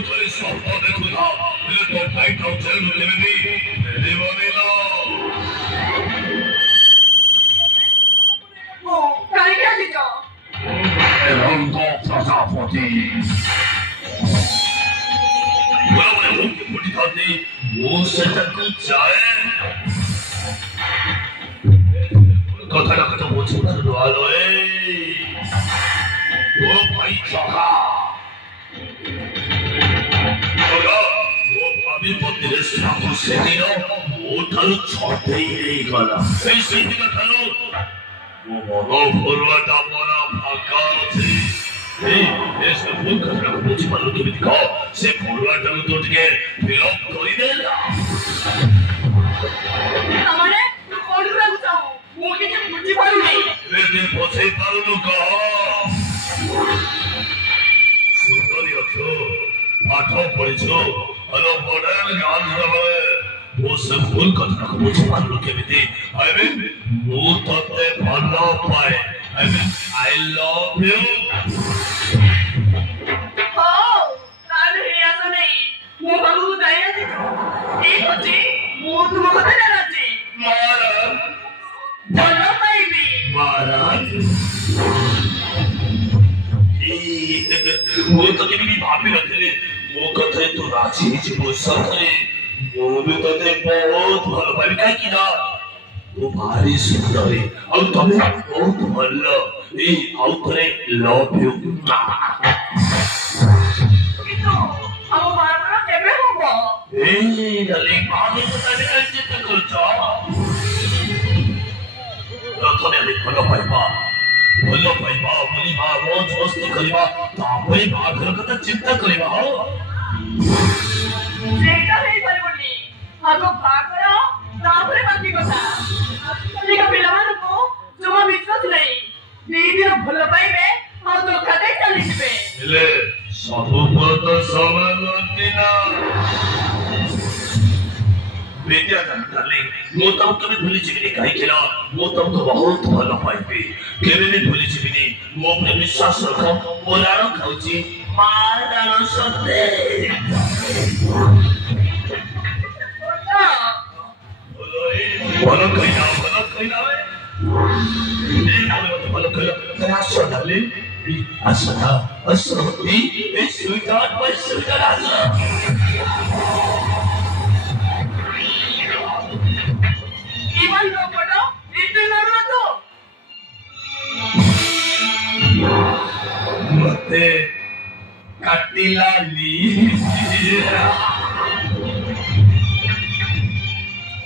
थोड़ी सफा देखूंगा मेरे तो टाइट और जेल में भी मेरी मम्मी ना वो काय क्या लिखा रंगो प्रजापति बोला वो बुढ़ी खाती वो से तक जाए कथा ना कथा वो छोटा वालो वो भाई चौका वो अभी तेरे सामने से दिनो वो थालो छोड़ते ही नहीं गला ऐसे ही दिनो थालो वो मोनो फॉरवर्ड अपना भागा से ऐसे फुल करना कुछ मालूम तो दिखाओ से फॉरवर्ड हम तो ठीक है फिल्म कोई देला हमारे तो कौन रहा चाहो वो के मुझे मालूम नहीं लेकिन पहुंचे पारो का सुंदरी अक्षो आठों पढ़िछो अलो मॉडर्न गान रहे वो सब फुल कथा मुझे मालूम केमिति आई मीन वो तते भलो पाए I mean I love you ओ तारे ऐसा नहीं वो बाबू दाया जी ठीक होची वो तुमको बता देना जी महाराज बोलो बेबी महाराज वो तो कभी भी भाभी रखते थे वो कहते तो राजी जी वो सकते वो भी तो ते बहुत भलो पाई काय की ना वो भारी सुंदर है और तुम्हें बहुत भलो ए आउ करे लव यू कितो अब मारना केबे होबो ए डार्लिंग भाभी को तने काय चिंता करछो तुम्हें भलो पाइबा बोलो भाई बोली रोज मस्ती करिबा तापरे बाघर कथा चिंता करिबा हो सेटा नहीं बोलनी आगो भाग करो तापरे बाकी कथा लेका पिलामान को जमा विश्वास नहीं बेबी रो भलो पाइबे और तो कदे चली जिबे ले सब तो समझती ना बेटिया डार्लिंग मो तम कभी भूली जीविनी काहे केला मो तुमको बहुत भलो पाइबे केबे भी भूली जीविनी मो अपने विश्वास रखो मोरारो खाउची मारारो सते भलो कहिना ए नामे मत भलो कहिला तेरा सो डार्लिंग असना असो ए sweetheart bye sweetheart even no photo इतने नरवा तो मते काटिलाली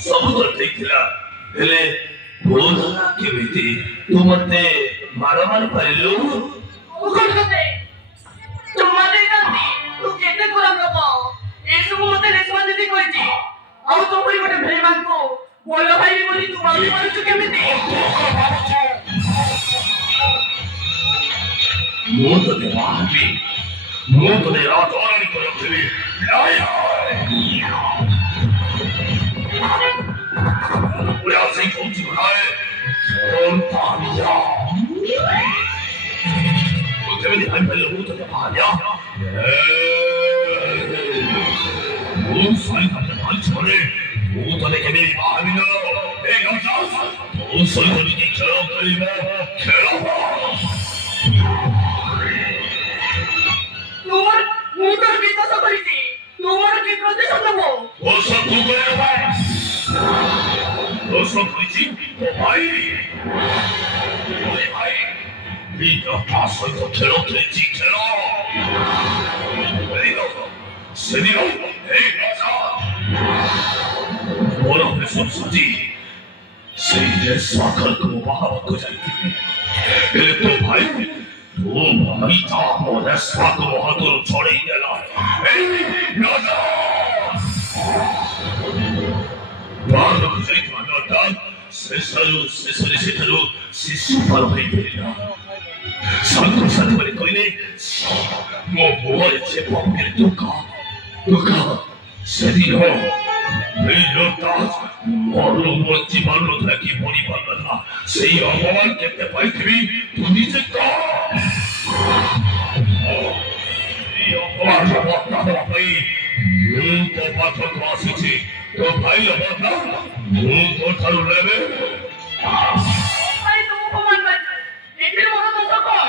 सब तो ठीक थिला हेले बोलना केमिति तू मते मारामारी परिलु उखड़ गते तुम्हारे गति तू केते गुलाम लोगो ए सब मते रेशमा दीदी कहची ଆଉ ତ ପରି ଗୋଟେ ଭେଳିମାନଙ୍କୁ ଭଲ ଭାଇ ବୋଲି ତୁ ଭାବି ପାରୁଛୁ କେମିତି ମୁଁ ତ ଦେବାବି ମୁଁ ତ ରାଜରାଣୀ କରୁଥିଲି ପୁରା ସେଇ କହୁଛି ଭାଇ ସନ୍ତାନିଆ ମୁଁ କେମିତି ଭାବିପାରିଲି ମୁଁ ତ ଦେବାନିଆ ମୁଁ ସହିତ छोड़े वो तो देखे मेरी भाभी नो एक हम तो सोई तो भी खेलो करीबा खेलो तुमर मुदर विश्वास करिছি तुमर की प्रतिशत नबो वो सब तू करे भाई वो सब करिছি तो भाई ओए भाई ये तो पास सोई तो खेलो खेची खेलो रेडी लो सेडी लो ए राजा बोलो मैं सब सजी सीधे स्वाखर को बाहर को जाती है ये तो भाई तो भाई था मोरे स्वाख वहाँ तो छोड़ ही देला राजा बाहर को जाती है राजा सेसरू शिशु पर भाई देला संतो संत बने कोई नहीं मो बोले से पॉकेट दुका सेदी हो ताज मोरू मोची मालूम था कि बोली बात था सही अमवान कहते भाई थी तू नीचे का ये अमवान बात था ରଖିବା ପାଇଁ ମୁଁ ତୋ ପାଖକୁ ଆସିଛି। ତୋ ଭାଇର ବଦଳ ମୁଁ ତୋଠାରୁ ନେବେ। ଭାଇ ତୁମକୁ ମାନ ପାଇଛୁ ଏଥିରେ ମୋର ଦୋଷ କଣ?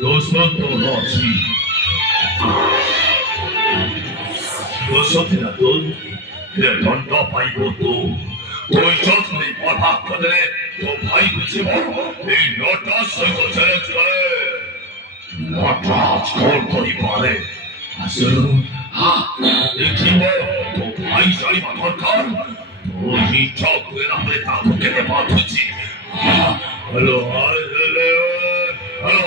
ଦୋଷ ତୋର ଅଛି। ଦୋଷ ଥିଲା ତୋର ହେଲେ ଦଣ୍ଡ ପାଇବ ତୁ। ତୋ ଇଜ୍ଜତ ନେଇ ବରବାଦ କରିଦେଲେ ତୋ ଭାଇ ବୁଝିବ। ଏଇ ନଟରାଜ ସହିତ ଚ୍ୟାଲେଞ୍ଜ କରେ। ନଟରାଜ କଣ କରିପାରେ? ଆସୁ ଦେଖିବ ତୋ ଭାଇ ଜାଣିବା ଦରକାର। ତୋ ଇଜ୍ଜତ ଦେଲା ପରେ ତାକୁ କେତେ ବାଧୁଛି। ହ୍ୟାଲୋ ହ୍ୟାଲୋ ହ୍ୟାଲୋ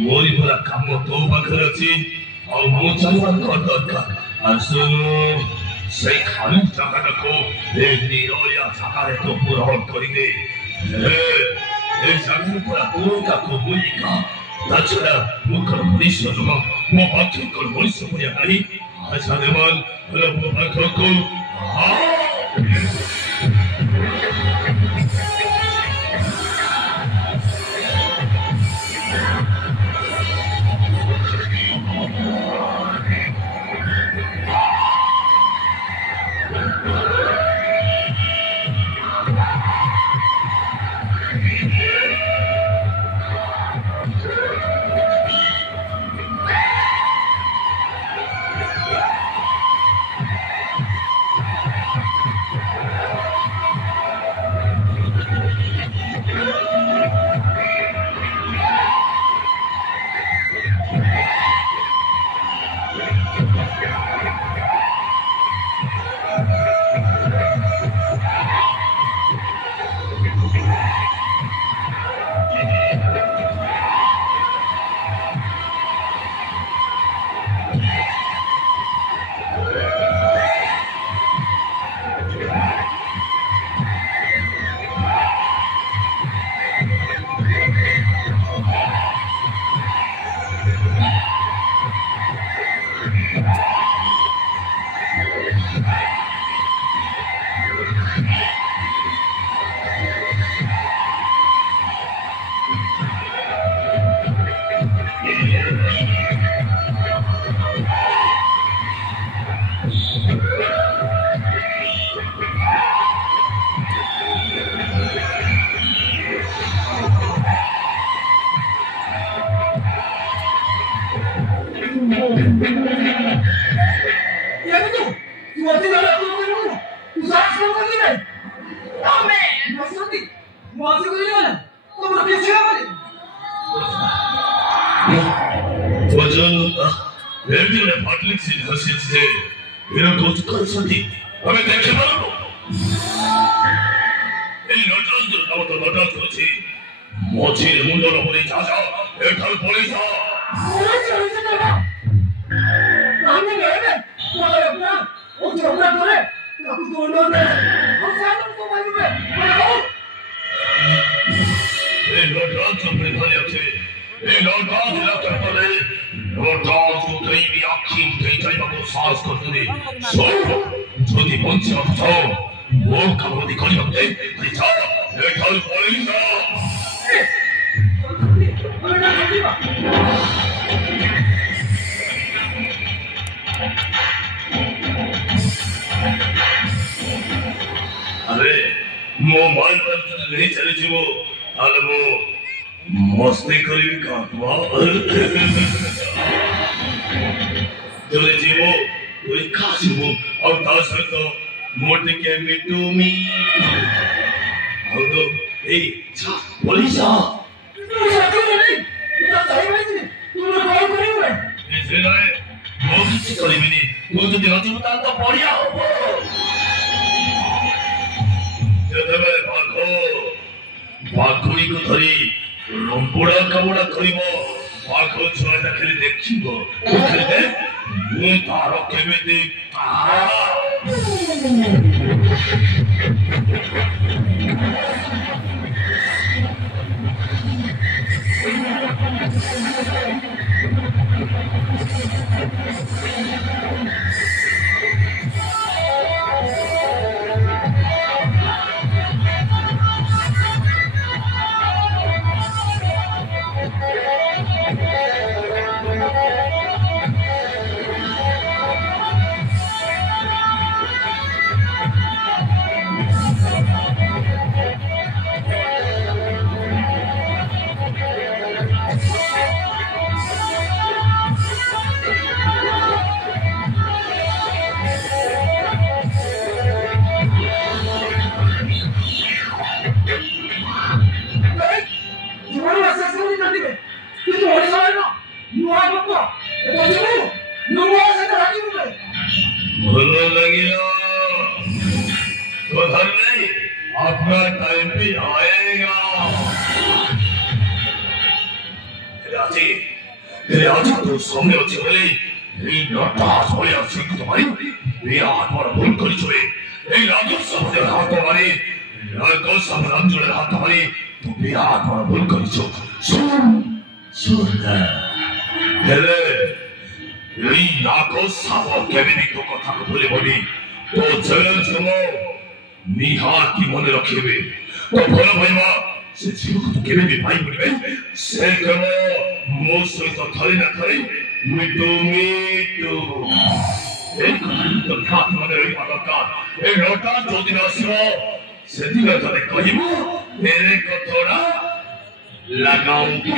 मोरी पूरा काम तो पाखरे अछि और मु चाहवा कर दरकार। आसु से खाली जगह को ए निरोया जगह तो पूरा करिगे। ए जगह पूरा पूरा को मुलिका ताछड़ा मुकर मनीष नो मो बाकी को मनीष पुया नाही। आशा देवन हलो मो बाकी को भलो लगिया तो धर नहीं अपना टाइम भी आएगा राजी तो सामने अच्छे बोले ये नटा सोया सिख तुम्हारी बिहार पर भूल करी छुए ये राजू सब ने हाथ हमारी राजू सब रंजों ने हाथ हमारी तो बिहार पर भूल करी छो सुन हेले यही नाको साबो केबिनी को कथा को भूले बोली तो चलो चलो निहार की मन रखे हुए तो भलो भाईवा से जीव को तो केबिनी भाई बोले से करो मोसो तो थाली ना थाली मिटो एक तो हाथ मन रही माता एक लोटा जो दिन आसियो से दिन तले कहिबो तेरे को थोड़ा लगाऊंगी